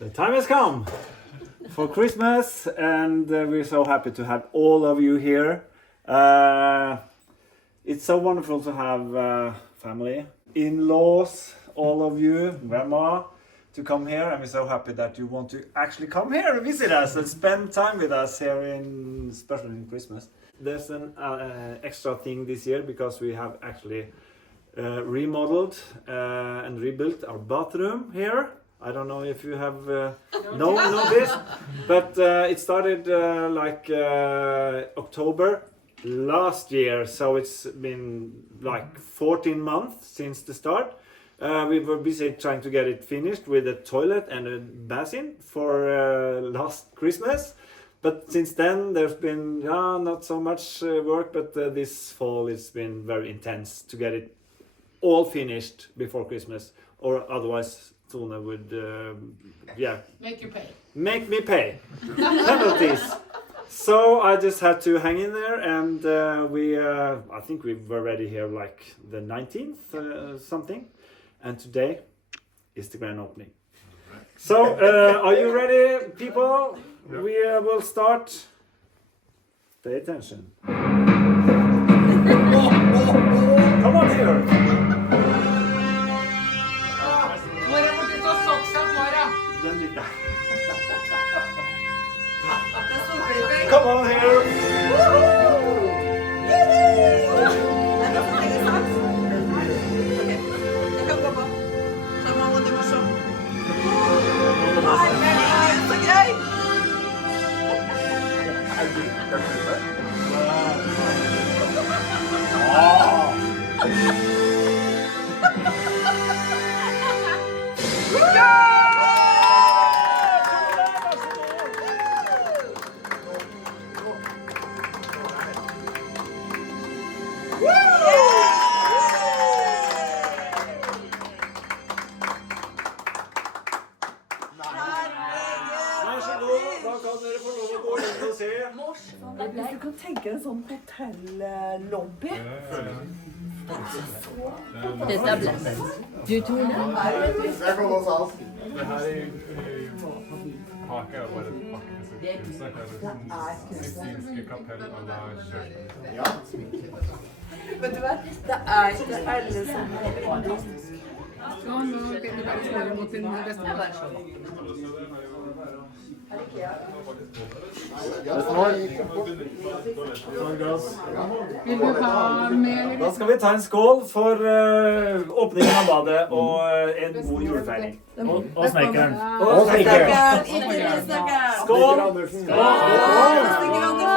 The time has come for Christmas, and we're so happy to have all of you here. It's so wonderful to have family, in-laws, all of you, grandma, to come here, and we're so happy that you want to actually come here and visit us and spend time with us here, especially in Christmas. There's an extra thing this year because we have actually remodeled and rebuilt our bathroom here. I don't know if you have know this, but it started October last year, so it's been like 14 months since the start. We were busy trying to get it finished with a toilet and a basin for last Christmas, but since then there's been not so much work, but this fall it's been very intense to get it all finished before Christmas, or otherwise Tone would make you pay. Make me pay penalties. So I just had to hang in there, and I think we were ready here like the 19th something, and today is the grand opening. So are you ready, people? Yeah. We will start. Pay attention. Come on here. Come on here. Hvis du kan tenke en sånn hotellobby. Dette er blest. Du tror det? Det kommer hos oss. Det her taket er bare et bakkesett. Det er Sistinske kapell à la kjøkken. Ja. Men du vet, det er ikke alle som har det. Så nå vil du bare spørre mot din bestemor. Vil du ha mer? Da skal vi ta en skål for åpningen av badet og en god julefeiring. Og snekkeren. Skål! Skål!